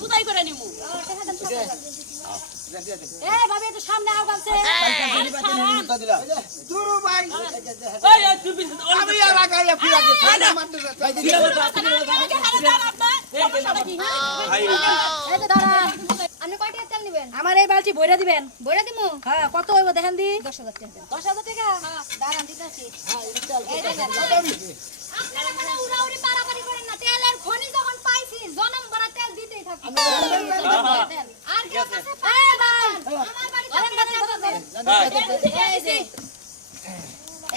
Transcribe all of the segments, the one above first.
বুঝাই করে নিমু এ ভাবি একটু সামনে আও গাছে দুরু ভাই এই তুই আমি আর আগাইয়া ফিরাকে মারতে আপনি কয় টাকা তেল নেবেন? আমার এই বালতি বইরা দিবেন বইরা দিমু? হ্যাঁ কত হইব দেখেন দি 10,000 টাকা দেন। 10,000 টাকা দাঁড়ান দিতেছি। এই দেখেন। আপনারা মানে উড়াউড়ি পারাপারি করেন না। তেলের খনি যখন পাইছি, জনম ভরা তেল দিতেই থাকি। দেন। আর কেউ কাছে পায় না। আমার বাড়িতে তেল দেন। এই যে।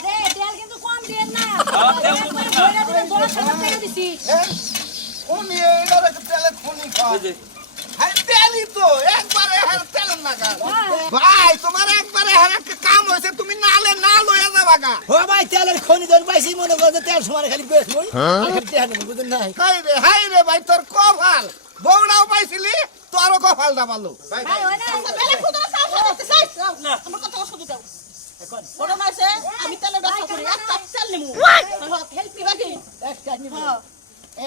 রে তেল কিন্তু কম দিয়েন না বইরা দিবেন 10,000 টাকা দিছি কোনি এটারে তেলে কোনি খাও হাই তেলই তো একবারে হার তেল লাগা ভাই তোমার একবারে হার একটা কাম হইছে তুমি নালে না লইয়া যাবা গা ও ভাই তেলের খনি ধর পাইছি মনে করতে তেল সমান খালি বেশ মই বুঝেন নাই হাই রে ভাই তোর কপাল বউড়াও পাইছিলি তোরও কপালটা ভালো ভাই ভাই ওই না বেলে খুদরা সাফ করতে চাই না আমার কথা শুনতে দাও ওটা মাসে আমি তেলে ব্যবসা করি এক কাপ তেল নিমু হেল্প কি বাকি একটা নিব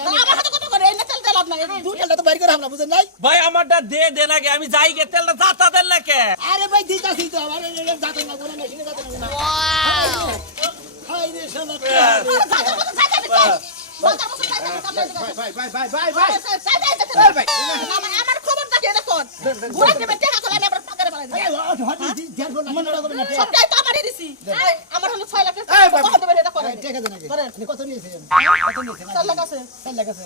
আমার হাতে কত করে এই তেল তেল না দু তেলটা তো বাইর করে আমরা বুঝেন নাই ভাই আমারটা দে দেন আগে আমি যাই গে তেলটা যাতা দেন না কে আরে ভাই দিতাছি তো আমার যাতে না করে মেশিনে যাতে না ওয়াও হাই রে সোনা ভাই আমার খবর দেখে এটা কোন ঘুরে দেবে টাকা চলে আমি আবার পাকারে বানাই সবটাই তো আমারই দিছি আমার হলো 6 লাখ টাকা কত দেবে এটা করে টাকা দেন আগে কত নিয়েছেন কত নিয়েছেন 4 লাখ আছে 4 লাখ আছে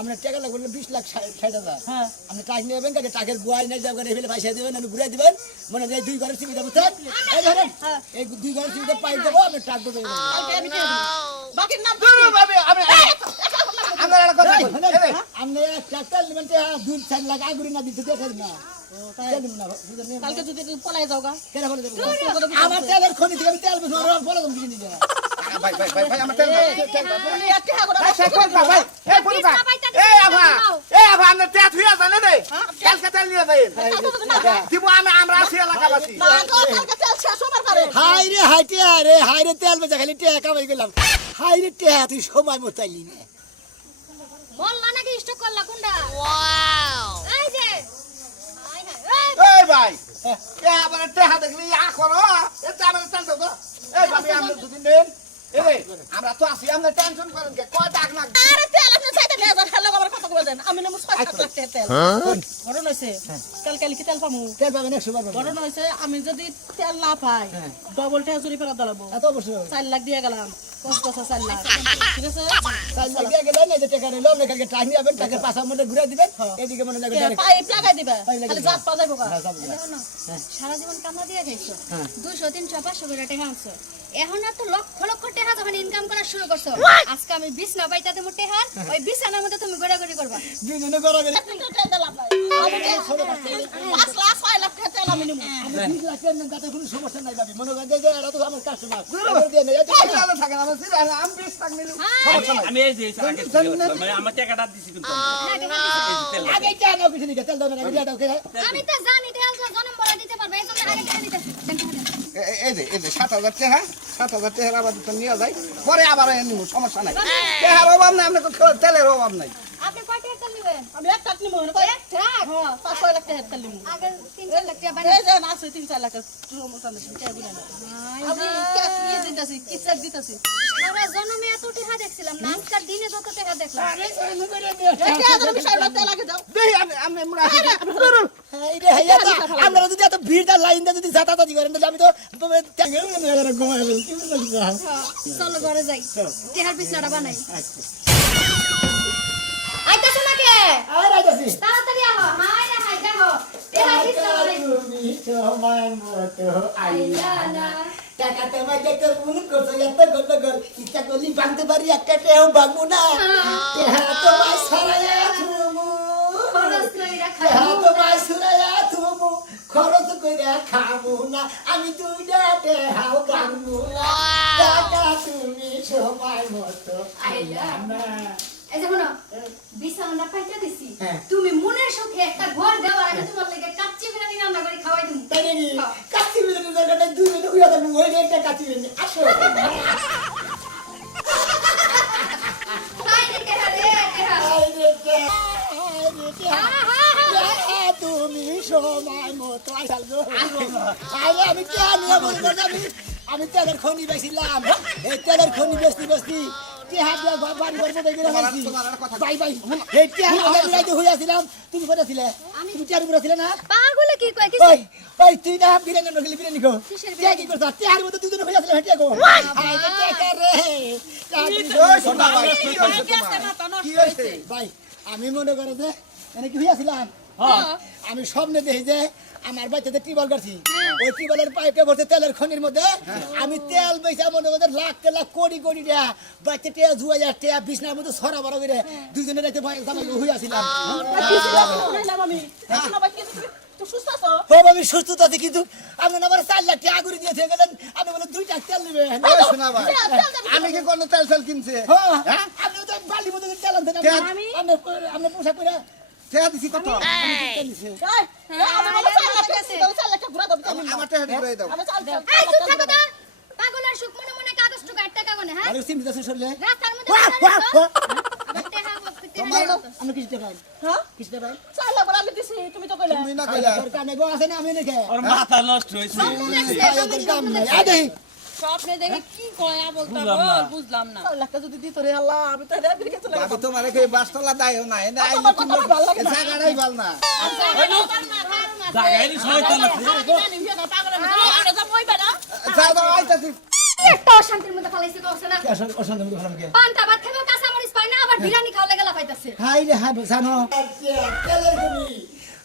আমরা টাকা লাগলে 20 লাখ 60,000 হ্যাঁ আপনি টাকা নেবেন কাকে টাকার বুয়াই নাই যাবেন এবেলে পয়সা দিবেন না ঘুরে দিবেন মনে হয় দুই ঘরের সুবিধা বুঝছেন এই ধরেন এই দুই ঘরের সুবিধা পাই দেবো আমি টাকা দেবো কালকে আমি দিয়ে দিই বাকির নাম দুরু ভাবে আমি আমার একটা কথা কই আপনি টাকা নেবেন তে 2-4 লাখ আগুরি না দিতে দেখেন না কালকে যদি পলাই যাওগা আমার তেলের খনি থেকে আমি তেল বেশি বলে তুমি কিনে নিয়ে ভাই আমার তেল বলি আর টাকা করে ভাই এই পরি ভাই এই আভা আমরা তেল থুয়া জানে রে কালকে তেল নিয়ে যাই দিব আমরা আছি এলাকাবাসী না গো কালকে তেল শেষ হবার পারে হাই রে তেল বেচা খালি টাকা কামাই গেলাম হাই রে টাকা তুই সময় মতো আইলি না মোল্লা নাকি স্টক করলা কোনটা? ওয়াও! এই যে। High high. এই ভাই এ আবার টেহা দেখলি ইয়া করো এটা আবার তেল দাও এই ভাবি আমরা দুদিন দেন এই আমরা তো আছি আমরা টেনশন করেন কে কয় টাকা লাগ আরে তেল আপনি চাইতে নিয়ে যান হ্যালো আমার কথা কই দেন আমি নেব 6 লাখ টাকা তেল বড় নইছে কালকে কি তেল পামু তেল পাবেন 100 বার বড় নইছে আমি যদি তেল না পাই ডবল টাকা চুরি ফেলা দলাবো এত অবশ্যই 4 লাখ দিয়ে গেলাম কষ্ট 4 লাখ ঠিক আছে 4 লাখ দিয়ে গেলেন এই যে টাকা নিলাম না কালকে টাকা নিয়ে যাবেন টাকার পাশা মধ্যে ঘুরে দিবেন এদিকে মনে লাগে পাইপ লাগাই দিবা খালি জাত পা যাইবো গা দেখো সারা জীবন কামলা দিয়ে যাইছো 200 300 500 করে টাকা আনছো এখন এত লক্ষ লক্ষ টাকা যখন ইনকাম করা শুরু করছো আজকে আমি 20 না পাইতা তুমি টাকা ওই 20 আনার মধ্যে তুমি গড়াগড়ি করবা দুজনে গড়া গড়ি তেল দিলাম না আমি 5 লাখ 6 লাখ টাকা তেল আমি নিব 20 লাখ টাকা যাতে কোনো সমস্যা নাই যাবে মনে করেন যে এটা তো আমার কাস্টমার থাকে না আমি 20 টাকা নিলু সমস্যা নাই আমি এই যে আগে মানে আমার টাকাটা দিছি কিন্তু আগে টাকা নাও কিছু নিকে তেল দাও না আগে দাও কে আমি তো জানি তেল জনম বড় দিতে পারবে এই জন্য আগে টাকা নিতেছি এই যে 7,000 টাকা 7,000 টাকা আবার তো নিয়ে যাই পরে আবার নিমু সমস্যা নাই টাকার অভাব নাই আমরা তেলের অভাব নাই আপনি কয় টাকা তেল নেবেন আমি এক টাকা নিব না কয় এক টাকা হ্যাঁ 5 লাখ টাকা তেল নিব আগে 3 লাখ টাকা এই যে না আছে 3-4 লাখ সমস্যা নেই টাকা দিনা আমি ক্যাশ দিয়ে দিতেছি কি চেক দিতেছি সারা জন্মে এত টাকা দেখছিলাম না আজকাল দিনে যত টাকা দেখলাম এই টাকা বিষয় না তেল আগে দাও দেই আমি মুরা এই রে হাইয়া আমরা যদি এত ভিড় লাইন দিয়ে যদি যাতায়াত করেন তাহলে আমি তো ঘুমাই চলো ঘরে যাই টেহার বিছনাটা বানাই আইতাছ না কে আর আইতাছি তাড়াতাড়ি আহো হাই রে হাই দেখো টেহার বিছনা বানাই তুমি সময় মতো আইলা না টাকা তোমায় দেখে মন করছো এত গন্ড গল ইচ্ছা করলি ভাঙতে পারি একটা টেও ভাঙবো না টেহা তোমায় সরাইয়া থুমু খরচ কইরা টেহা খাও তোমায় সরাইয়া থুমু খরচ কইরা খাবো না আমি দুইটা টেহাও ভাঙবো না টাকা তুমি সময় মতো আইলা না এই যে শোনো বিছানাটা পাইটা দিছি তুমি মনের সুখে একটা ঘর দেওয়ার আগে তোমার লাগি কাচ্চি বিরিয়ানি রান্না করে খাওয়াই দিমু তাই নাকি কাচ্চি বিরিয়ানি জায়গাটা দুই মিনিট হইয়া যাবে ওই একটা কাচ্চি বিরিয়ানি আসো হাই রে টেহা রে টেহা আই রে কে হ্যাঁ হ্যাঁ সময় মতো আইসাল গো আরে আমি কি আনিয়া বলবো না আমি তেলের খনি বেছিলাম এই তেলের খনি বেচতি কি হাত দিয়া বাড়ি করবো দেখি বাই বাই এই কি হাত হইয়াছিলাম তুমি কোথায় ছিলে তুমি চার উপরে ছিলে না পাগলে কি কয় কি ওই ওই তুই না বিরিয়ানি নগলি বিরিয়ানি কো কে কি করছ চার মতো দুজন হইয়াছিল হেটিয়া কো হাই কে করে ওই শোনা ভাই কি হইছে ভাই আমি মনে করে যে মানে কি হইয়াছিলাম আমি স্বপ্নে দেখি যে আমার বাচ্চাদের টিবল করছি ওই টিবলের পাইপে ভরছে তেলের খনির মধ্যে আমি তেল বেচা মনে করে লাখ লাখ কোটি কোটি টাকা বাচ্চা টিয়া জুয়া যা টিয়া বিছনার মধ্যে সরা বড় করে দুইজনের রাতে হইয়াছিলাম আমি সবাই কি তুই সুস্থ আছো আমি সুস্থ আছি কিন্তু আপনি আমার 4 লাখ টাকা করে দিয়েছে গেলেন আপনি বলে 2 টাকা তেল নেবেন ওই শোনা ভাই আমি কি কোনো তেল কিনছে হ্যাঁ আপনি তো বালি মতো তেল আনতেন আপনি পোশাক পরে টেয়া দিছি কত আমি বলে 4 লাখ টাকা 4 লাখ টাকা ঘুরা দাও আমার টেয়া দিয়ে দাও আমি চাল এই চুপ থাকো তো পাগলের সুখ মনে মনে কাগজ টুকা টাকা কোনে হ্যাঁ আরে সিম দিতে শুনলে রাস্তার মধ্যে আমি কিস্তি পাই হ্যাঁ কিস্তি পাই 4 লাখ বলে আমি দিছি তুমি তো কইলে তুমি না কইলা সরকার নেগো আছে না আমি নেকে ওর মাথা নষ্ট হয়েছে কাম নাই আদে স্বপ্নে দেখে কি কয় বলতা বুঝলাম না 4 লাখ টাকা যদি দিত রে আল্লাহ আমি তো রে বিরিকে চলে আমি তোমারে কই বাসতলা দাইও না এনে আইলে তুমি জায়গাটাই ভাল না জায়গায় শয়তান আছে যাও দাও আইতাছি একটা অশান্তির মধ্যে ফলাইছে কইছে না অশান্তি মতো ভালো কে পান্তা ভাত খাবো কাঁচা মরিচ পাই না আবার বিরিয়ানি খাওয়া লাগা পাইতাছে হাই রে হাই জানো তেলের তুমি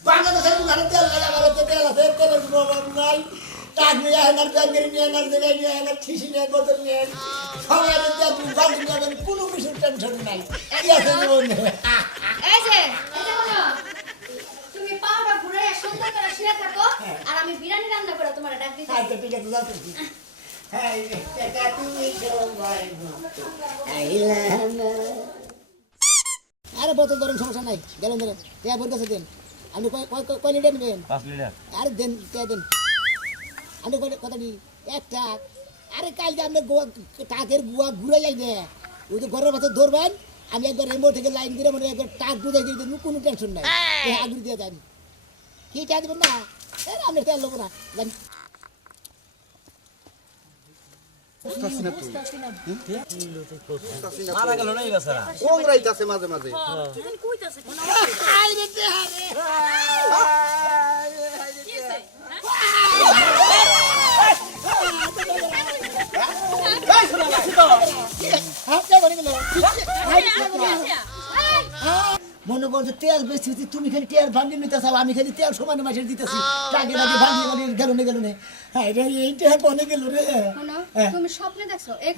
বাংলাদেশের দোকানে তেল লাগা আমার তো তেল আছে তেলের প্রবলেম নাই টাক নিয়ে আনার ব্যাগের নিয়ে আনার জায়গায় নিয়ে আনার ঠিসি নিয়ে বোতল নিয়ে সবাই তেল বাড়ি নিয়ে কোনো কিছুর টেনশন নাই কি আছে জীবনে এই যে এটা বলো তুমি পাউডার ঘুরে সুন্দর করে শুয়ে থাকো আর আমি বিরিয়ানি রান্না করে তোমার ডাক দিতে আচ্ছা ঠিক আছে যাও তুমি হাই রে টাকা তুমি সময় মতো আইলানা আরে বোতল ধরেন সমস্যা নাই গেলেন ধরেন টিয়া ভোর কাছে দেন আপনি কয় লিটার নেবেন 5 লিটার আরে দেন টিয়া দেন আপনি কথা দি একটা আরে কালকে আপনি টাকের গুয়া ঘুরে যাই না ওই তো ঘরের ভেতর ধরবেন আমি একবার রেমোট থেকে লাইন দিয়ে মানে একবার টাক বুঝাই দিয়ে দেবেন কোনো টেনশন নাই আগুন দিয়ে যান কি টিয়া দেবেন না আপনি তেল নেবো না জান মারা গেল না এই বেচারা কোন রাইতাছে মাঝে মাঝে মনে করছো তেল বেশি হচ্ছে তুমি খালি তেল ভাঙি নিতে চাও আমি খালি তেল সমান মাসের দিতেছি টাকে নাকি ভাঙি গেল না হ্যাঁ এইটা কোনে গেল রে শোনো তুমি স্বপ্নে দেখছো এই